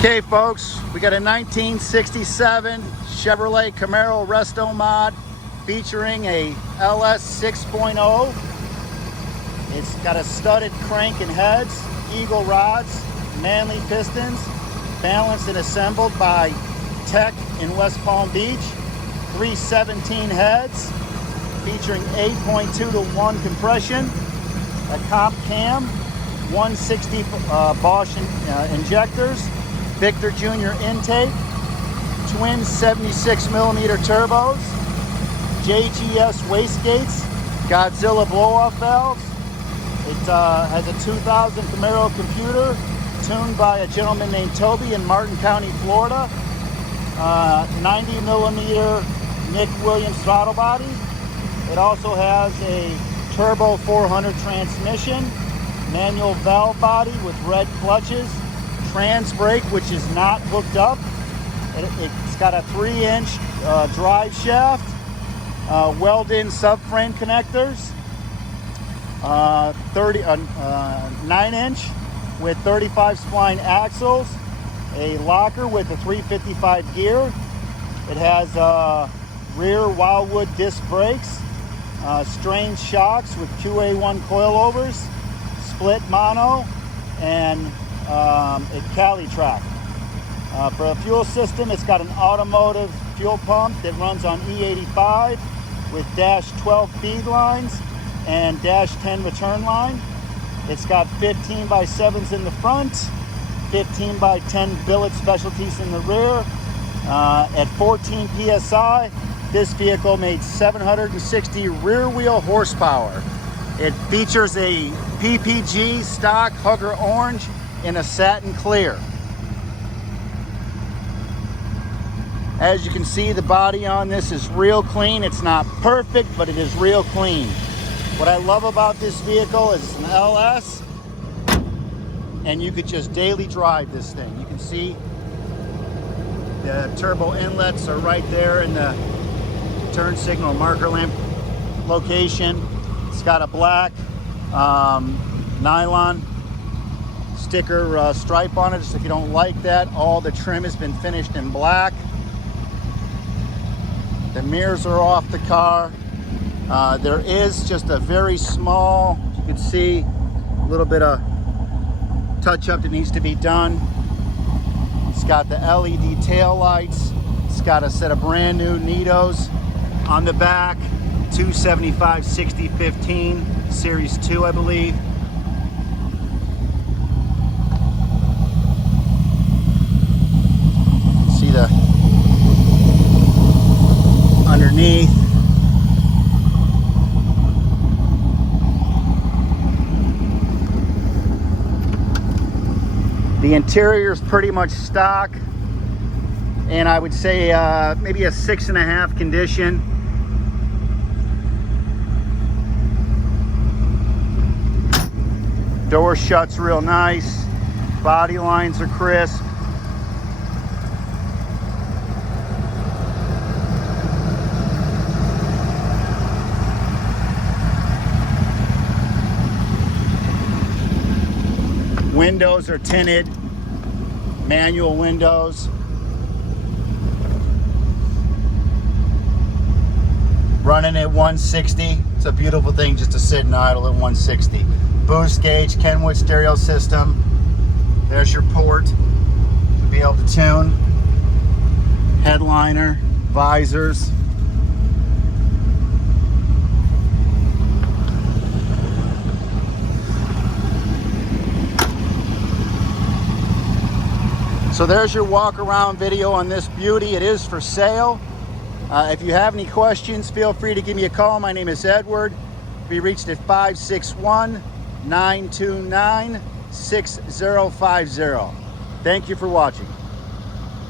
Okay folks, we got a 1967 Chevrolet Camaro RESTOMOD featuring a LS 6.0. It's got a studded crank and heads, eagle rods, Mahle Pistons, balanced and assembled by Tech in West Palm Beach, 317 heads, featuring 8.2 to 1 compression, a comp cam, 160 Bosh Injectors, Victor Jr. intake, twin 76mm turbos, JGS wastegates, Godzilla blow-off valves. It has a 2000 Camaro computer tuned by a gentleman named Toby in Martin County, Florida. 90mm Nick Williams Throttle Body. It also has a turbo 400 transmission, manual valve body with red clutches, trans brake which is not hooked up. It's got a 3-inch drive shaft, weld-in subframe connectors, 9-inch with 35 spline axles, a locker with a 355 gear. It has rear Wildwood disc brakes, strange shocks with QA1 coilovers, split mono, and a Cali Trac. For a fuel system, it's got an Aeromotive fuel pump that runs on E85 with dash 12 feed lines and dash 10 return line. It's got 15x7s in the front, 15x10 billet specialties in the rear. At 14 PSI, this vehicle made 760 rear wheel horsepower. It features a PPG stock Hugger Orange in a satin clear. As you can see, the body on this is real clean. It's not perfect, but it is real clean. What I love about this vehicle is it's an LS, and you could just daily drive this thing. You can see the turbo inlets are right there in the turn signal marker lamp location. It's got a black nylon sticker stripe on it, so if you don't like that, all the trim has been finished in black. The mirrors are off the car. There is just a very small, you can see, a little bit of touch-up that needs to be done. It's got the LED tail lights. It's got a set of brand new Nitos on the back, 275/60/15, Series 2, I believe. See the underneath. The interior is pretty much stock, and I would say maybe a 6.5 condition. Door shuts real nice. Body lines are crisp. Windows are tinted, manual windows. Running at 160. It's a beautiful thing just to sit and idle at 160. Boost gauge, Kenwood stereo system. There's your port to be able to tune. Headliner, visors. So there's your walk around video on this beauty. It is for sale. If you have any questions, feel free to give me a call. My name is Edward. Be reached at 561-929-6050. Thank you for watching.